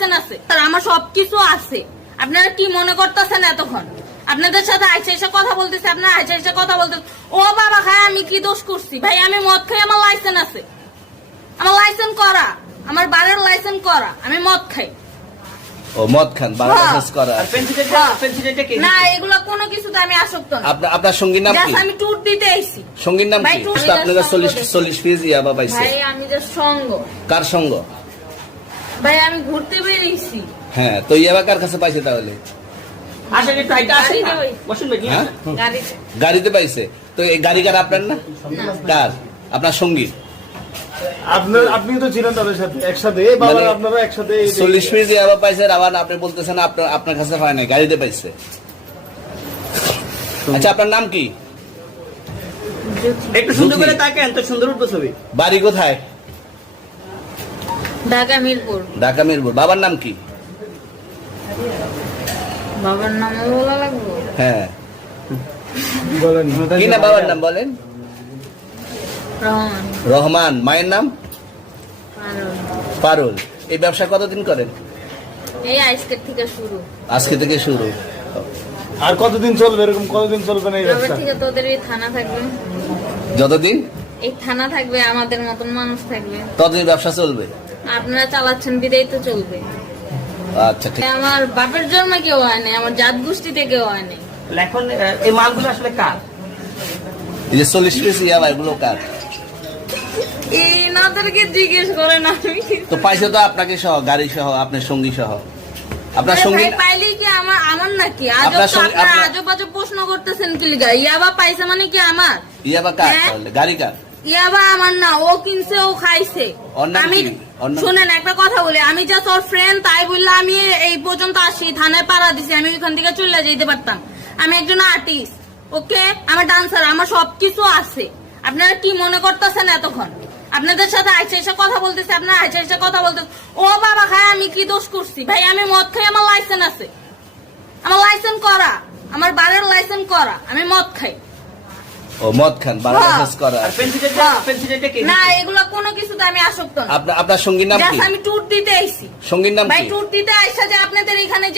Licence আছে, আর আমার সবকিছু আছে। আপনারা কি মনে করতেছেন এতক্ষণ? আপনাদের সাথে আইসা এসে কথা বলতেছে, আপনারা আইসা এসে কথা বলতেছে। ও বাবা খায়, আমি কি দোষ করছি? ভাই আমি মদ খাই, আমার লাইসেন্স আছে, আমার লাইসেন্স করা, আমার বারের লাইসেন্স করা, আমি মদ খাই। ও মদ খান, বার লাইসেন্স করা। না এগুলো কোনো কিছুতে আমি আসক্ত না। আপনার সঙ্গীর নাম কি? আমি ট্যুর দিতে আইছি। সঙ্গীর নাম কি? আপনাদের 40 পিস ইয়াবা পাইছে। ভাই আমি যে সঙ্গ। কার সঙ্গ? ভাই আমি ঘুরতে বেরিয়েছি। হ্যাঁ, তো ইয়াবা কার কাছে পাইছে তাহলে? গাড়িতে পাইছে। তো এই গাড়ি কার, আপনার না? কার? আপনার সঙ্গী? আপনি তো ছিলেন তাদের সাথে একসাথে, আপনারা একসাথে 40 পিস ইয়াবা পাইছে, আবার আপনি বলতেছেন আপনার কাছে পায় না, গাড়িতে পাইছে। আচ্ছা, আপনার নাম কি? একটু সুন্দর করে তাকান তো, সুন্দর উঠবে ছবি। বাড়ি কোথায়? ঢাকা মিরপুর। ঢাকা মিরপুর। বাবার নাম কি? বাবার নাম বলা লাগবে? হ্যাঁ, বলেন কি না বাবার নাম বলেন? রহমান। রহমান। মায়ের নাম? পারুল। এই ব্যবসা কতদিন করেন? এই আজকের থেকে শুরু। আজকে থেকে শুরু। আর কতদিন চলবে এরকম? কতদিন চলবে না এই এবার ব্যবসা? থেকে তোদের এই থানা থাকবে, যতদিন এই থানা থাকবে, আমাদের মতন মানুষ থাকবে, ততদিন ব্যবসা চলবে। আপনারা চালাচ্ছেন বিদায় তো চলবে। আচ্ছা, ঠিক। আমার বাপের জন্মে কেউ হয় নাই, আমার জাত গোষ্ঠীতে কেউ হয় নাই। এখন এই মালগুলো আসলে কার? এই যে 40 পিস ইয়াবা, এগুলো কার? এনাদেরকে জিজ্ঞেস করেন। আমি তো পাইছে তো আপনাকে সহ, গাড়ি সহ, আপনার সঙ্গী সহ। আপনার সঙ্গী পাইলেই কি আমার নাকি? আপনার সঙ্গী- আপনারা আপনার- আজব আজব প্রশ্ন করতেছেন কি লিগা? ইয়াবা পাইছে মানে কি আমার? ইয়াবা কার হ্যাঁ? তাহলে? গাড়ি কার? ইয়াবা আমার না, ও কিনছে, ও খাইছে। ওর নাম আমি কি? ওর নাম- শুনেন একটা কথা বলি, আমি জাস্ট ওর ফ্রেন্ড, তাই বললে আমি এই পর্যন্ত আসি, থানায় পাড়া দিছি, আমি ওইখান থেকে চলে যেতে পারতাম। আমি একজন আর্টিস্ট, ওকে, আমার ডান্সার, আমার সবকিছু আছে। আপনারা কি মনে করতেছেন এতক্ষণ? আপনাদের সাথে আইসা এসে কথা বলতেছে, আপনারা আইসা এসে কথা বলতেছে। ও বাবা খায়, আমি কি দোষ করছি? ভাই আমি মদ খাই, আমার লাইসেন্স আছে, আমার লাইসেন্স করা, আমার বারের লাইসেন্স করা, আমি মদ খাই। ও মদ খান, বার লাইসেন্স করা। আর পেন্সিলটা কে? না এগুলো কোনো কিছুতে আমি আসক্ত না। আপনার সঙ্গীর নাম কি? আমি ট্যুর দিতে আইছি। সঙ্গীর নাম ভাই কি? ট্যুর দিতে আইসা যে আপনাদের এখানে যে